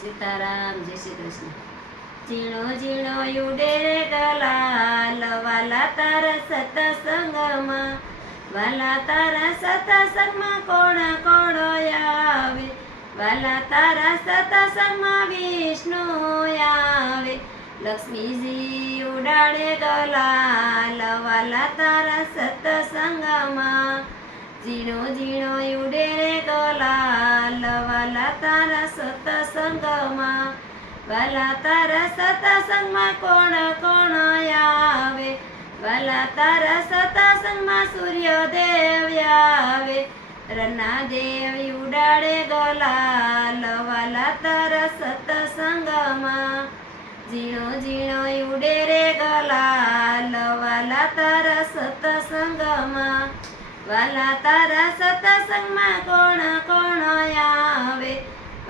સીતારામ, જય શ્રી કૃષ્ણ. ઝીણો ઝીણો યુડે રે ગલાલ, વાલા તારા સતસંગમાં, વાલા તારા સતસંગમાં કોણ કોણ આવે, વાલા તારા સતસંગમાં વિષ્ણુ આવે. લક્ષ્મીજી ઉડાડે ગલાલ, વાલા તારા સતસંગમાં, ઝીણો ઝીણો યુડે રે ગલાલ, વાલા તારા સતસંગમાં, વાલા તારા સતસંગમાં કોણ કોણ આવે, વાલા તારા સતસંગમાં સૂર્યદેવ આવે. રન્નાદેવ ઉડાડે ગલાલ, વાલા તારા સતસંગમાં, ઝીણો ઝીણો ઉડે રે ગલાલ, વાલા તારા સતસંગમાં, વાલા તારા સતસંગમાં કોણ કોણ આવે,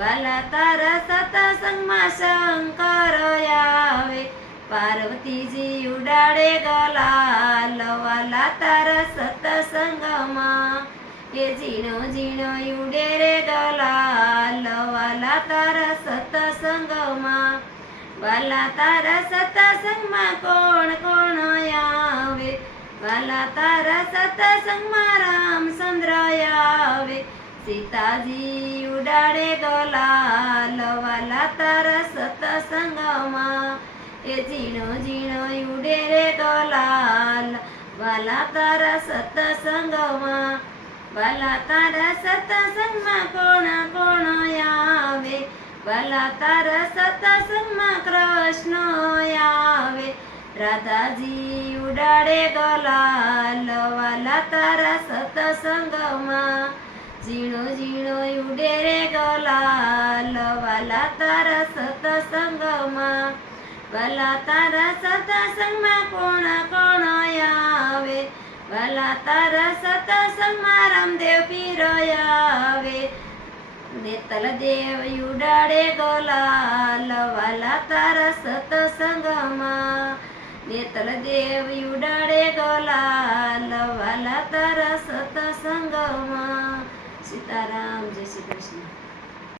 વાલા તારા સતસંગમાં શંકર આવે. પાર્વતીજી ઉડાડે ગલાલ, વાલા તારા સતસંગમાં, એ ઝીણો ઝીણો ઉડે રે ગલાલ, વાલા તારા સતસંગમાં, વાલા તારા સતસંગમાં કોણ કોણ આવે, વાલા તારા સતસંગમાં રામચંદ્ર આવે. સીતાજી ઉડાડે ગલાલ, વાલા તારા સતસંગમાં, એ ઝીણો ઝીણો ઉડે રે ગલાલ, વાલા તારા સતસંગમાં, વાલા તારા સતસંગમાં કોણ કોણ આવે, વાલા તારા સતસંગમાં કૃષ્ણ આવે. રાધાજી ઉડાડે ગલાલ, વાલા તારા સતસંગમાં, ઝીણો ઝીણો ઉડે રે ગલાલ, વાલા તારા સતસંગમાં, વાલા તારા સતસંગમાં કોણ કોણ આવે, વાલા તારા સતસંગમાં રામદેવ પીર આવે. નેતલ દેવ ઉડાડે ગલાલ, વાલા તારા સતસંગમાં, નેતલ દેવ ઉડાડે ગલાલ, વાલા તારા સતસંગમાં. સીતારામ, જય શ્રી કૃષ્ણ.